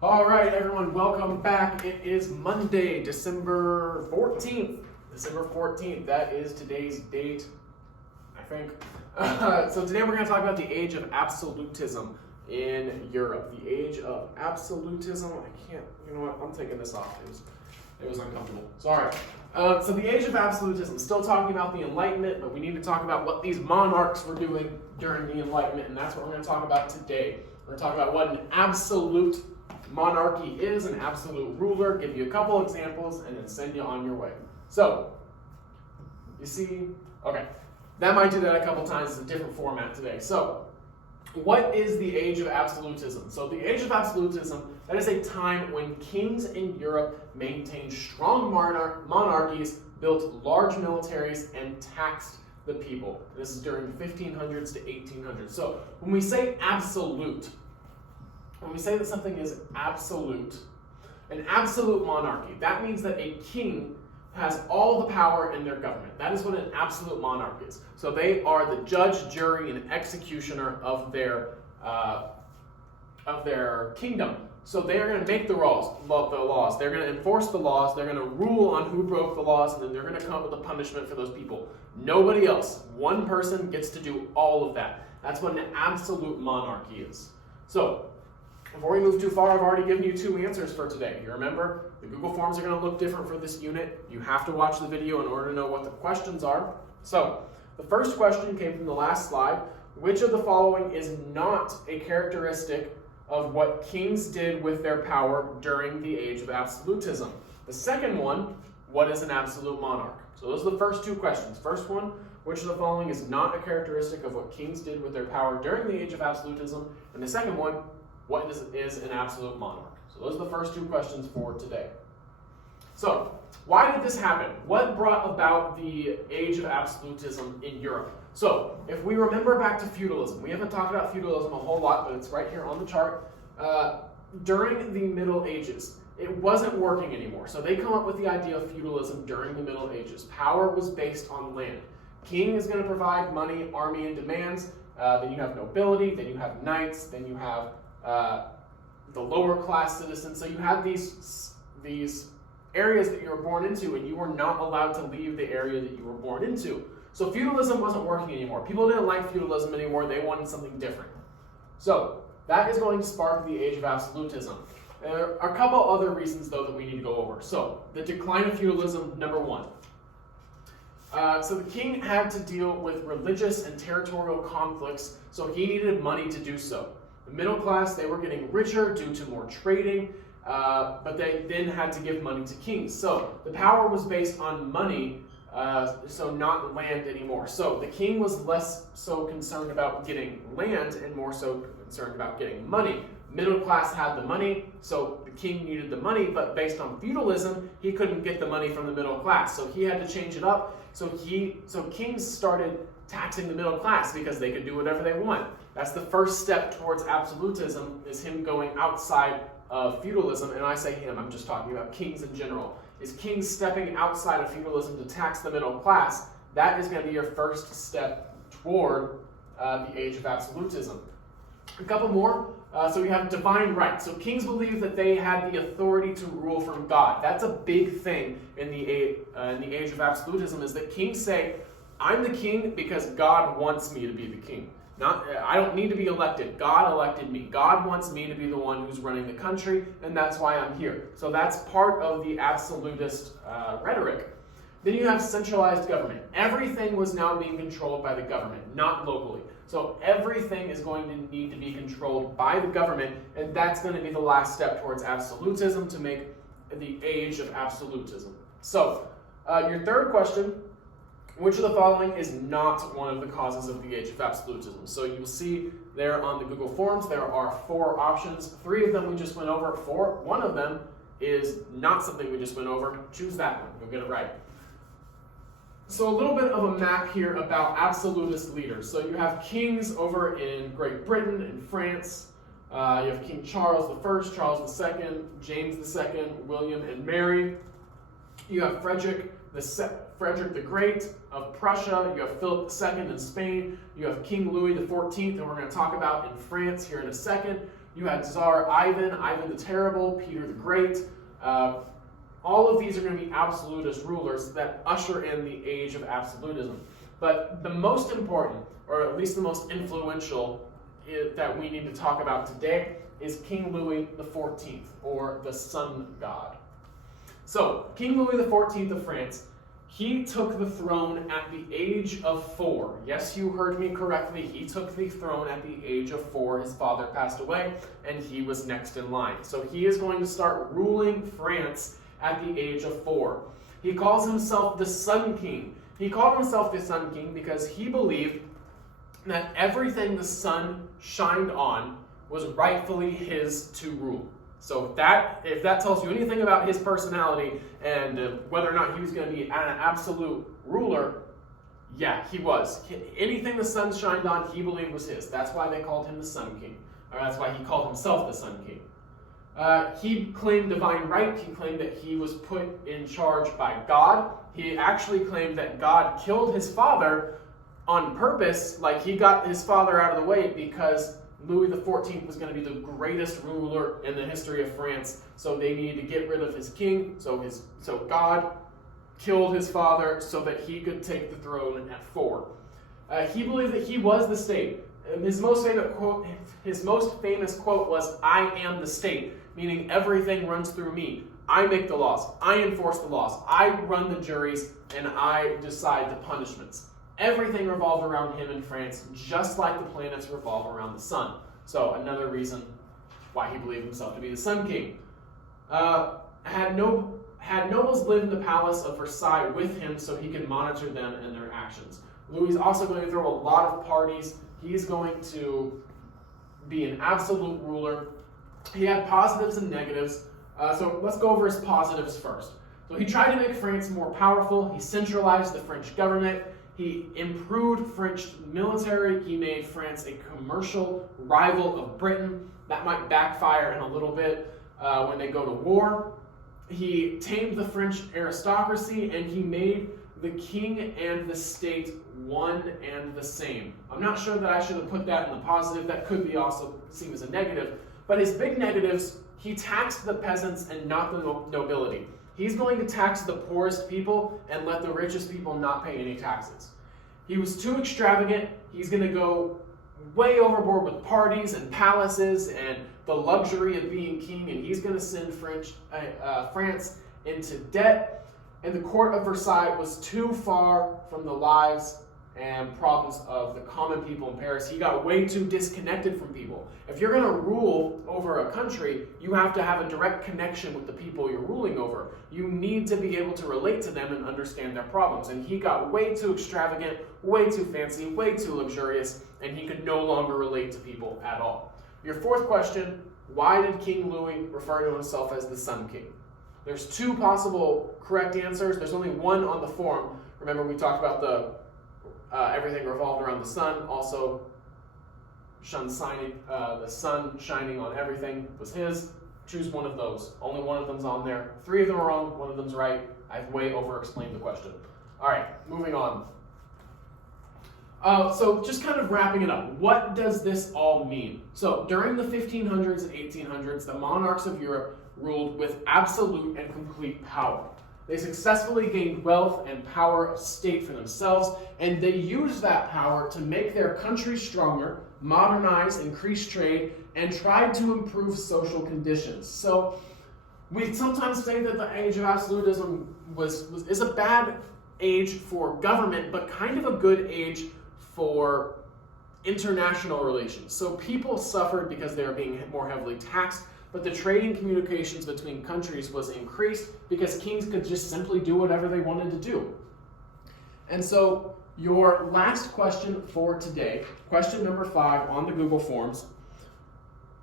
All right, everyone, welcome back. It is Monday, December 14th. December 14th, that is today's date, I think. So today we're going to talk about the Age of Absolutism in Europe. The Age of Absolutism, you know what, I'm taking this off. It was uncomfortable. Sorry. So the Age of Absolutism, still talking about the Enlightenment, but we need to talk about what these monarchs were doing during the Enlightenment, and that's what we're going to talk about today. We're going to talk about what an absolute monarchy is, an absolute ruler, give you a couple examples, and then send you on your way. So, you see, okay, that might do that a couple times. It's a different format today. So, what is the Age of Absolutism? So, the Age of Absolutism, that is a time when kings in Europe maintained strong monarchies, built large militaries, and taxed the people. This is during the 1500s to 1800s. So, when we say absolute, when we say that something is absolute, an absolute monarchy, that means that a king has all the power in their government. That is what an absolute monarch is. So they are the judge, jury, and executioner of their kingdom. So they are going to make the laws. They're going to enforce the laws. They're going to rule on who broke the laws, and then they're going to come up with a punishment for those people. Nobody else. One person gets to do all of that. That's what an absolute monarchy is. So, before we move too far, I've already given you two answers for today. You remember, the Google Forms are going to look different for this unit. You have to watch the video in order to know what the questions are. So, the first question came from the last slide. Which of the following is not a characteristic of what kings did with their power during the Age of Absolutism? The second one, what is an absolute monarch? So those are the first two questions. First one, which of the following is not a characteristic of what kings did with their power during the Age of Absolutism? And the second one, what is an absolute monarch? So those are the first two questions for today. So, why did this happen? What brought about the Age of Absolutism in Europe? So, if we remember back to feudalism, we haven't talked about feudalism a whole lot, but it's right here on the chart. During the Middle Ages, it wasn't working anymore. So they come up with the idea of feudalism during the Middle Ages. Power was based on land. King is going to provide money, army, and demands. Then you have nobility, then you have knights, then you have the lower class citizens. So you had these areas that you were born into, and you were not allowed to leave the area that you were born into. So feudalism wasn't working anymore. People didn't like feudalism anymore. They wanted something different. So that is going to spark the Age of Absolutism. There are a couple other reasons, though, that we need to go over. So the decline of feudalism, number one. So the king had to deal with religious and territorial conflicts, so he needed money to do so. The middle class, they were getting richer due to more trading, but they then had to give money to kings. So the power was based on money, so not land anymore. So the king was less so concerned about getting land and more so concerned about getting money. Middle class had the money, so the king needed the money, but based on feudalism, he couldn't get the money from the middle class. So he had to change it up. So kings started taxing the middle class because they could do whatever they want. That's the first step towards absolutism, is him going outside of feudalism. And I say him, I'm just talking about kings in general. Is kings stepping outside of feudalism to tax the middle class? That is going to be your first step toward the Age of Absolutism. A couple more. So we have divine right. So kings believed that they had the authority to rule from God. That's a big thing in the Age of Absolutism, is that kings say, I'm the king because God wants me to be the king. I don't need to be elected. God elected me. God wants me to be the one who's running the country, and that's why I'm here. So that's part of the absolutist rhetoric. Then you have centralized government. Everything was now being controlled by the government, not locally. So everything is going to need to be controlled by the government, and that's going to be the last step towards absolutism, to make the Age of Absolutism. So your third question, which of the following is not one of the causes of the Age of Absolutism? So you will see there on the Google Forms, there are 4 options. 3 of them we just went over. One of them is not something we just went over. Choose that one. You'll get it right. So a little bit of a map here about absolutist leaders. So you have kings over in Great Britain and France. You have King Charles I, Charles II, James II, William and Mary. You have Frederick the Great of Prussia. You have Philip II in Spain. You have King Louis XIV, that we're going to talk about in France here in a second. You had Tsar Ivan, Ivan the Terrible, Peter the Great. All of these are going to be absolutist rulers that usher in the age of absolutism. But the most important, or at least the most influential, that we need to talk about today is King Louis XIV, or the Sun God. So, King Louis XIV of France, he took the throne at the age of 4. Yes, you heard me correctly. He took the throne at the age of 4. His father passed away, and he was next in line. So he is going to start ruling France at the age of 4. He calls himself the Sun King. He called himself the Sun King because he believed that everything the sun shined on was rightfully his to rule. So if that tells you anything about his personality and whether or not he was going to be an absolute ruler, yeah, he was. Anything the sun shined on, he believed was his. That's why they called him the Sun King. Or that's why he called himself the Sun King. He claimed divine right. He claimed that he was put in charge by God. He actually claimed that God killed his father on purpose, like he got his father out of the way because Louis XIV was going to be the greatest ruler in the history of France, so they needed to get rid of his king. So God killed his father so that he could take the throne at 4. He believed that he was the state. His most famous quote was, "I am the state," meaning everything runs through me. I make the laws. I enforce the laws. I run the juries, and I decide the punishments. Everything revolved around him in France, just like the planets revolve around the sun. So another reason why he believed himself to be the Sun King. Had nobles live in the palace of Versailles with him so he could monitor them and their actions. Louis is also going to throw a lot of parties. He's going to be an absolute ruler. He had positives and negatives. So let's go over his positives first. So he tried to make France more powerful. He centralized the French government. He improved French military. He made France a commercial rival of Britain. That might backfire in a little bit when they go to war. He tamed the French aristocracy, and he made the king and the state one and the same. I'm not sure that I should have put that in the positive. That could be also seen as a negative. But his big negatives, he taxed the peasants and not the nobility. He's going to tax the poorest people and let the richest people not pay any taxes. He was too extravagant. He's going to go way overboard with parties and palaces and the luxury of being king, and he's going to send France into debt. And the court of Versailles was too far from the lives and problems of the common people in Paris. He got way too disconnected from people. If you're going to rule over a country, you have to have a direct connection with the people you're ruling over. You need to be able to relate to them and understand their problems. And he got way too extravagant, way too fancy, way too luxurious, and he could no longer relate to people at all. Your fourth question, why did King Louis refer to himself as the Sun King? There's two possible correct answers. There's only one on the form. Remember, we talked about the everything revolved around the sun. Also, the sun shining on everything was his. Choose one of those. Only one of them's on there. 3 of them are wrong. 1 of them's right. I've way over-explained the question. All right, moving on. So just kind of wrapping it up. What does this all mean? So during the 1500s and 1800s, the monarchs of Europe ruled with absolute and complete power. They successfully gained wealth and power of state for themselves, and they used that power to make their country stronger, modernize, increase trade, and tried to improve social conditions. So we sometimes say that the Age of Absolutism is a bad age for government, but kind of a good age for international relations. So people suffered because they were being more heavily taxed, but the trading communications between countries was increased because kings could just simply do whatever they wanted to do. And so your last question for today, question number 5 on the Google Forms,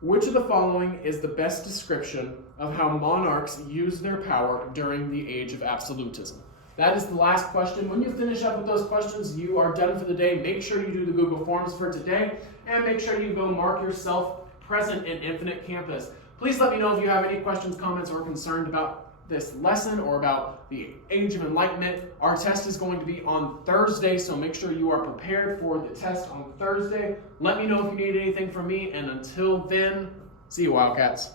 which of the following is the best description of how monarchs used their power during the Age of Absolutism? That is the last question. When you finish up with those questions, you are done for the day. Make sure you do the Google Forms for today, and make sure you go mark yourself present in Infinite Campus. Please let me know if you have any questions, comments, or concerned about this lesson or about the Age of Enlightenment. Our test is going to be on Thursday, so make sure you are prepared for the test on Thursday. Let me know if you need anything from me, and until then, See you, Wildcats.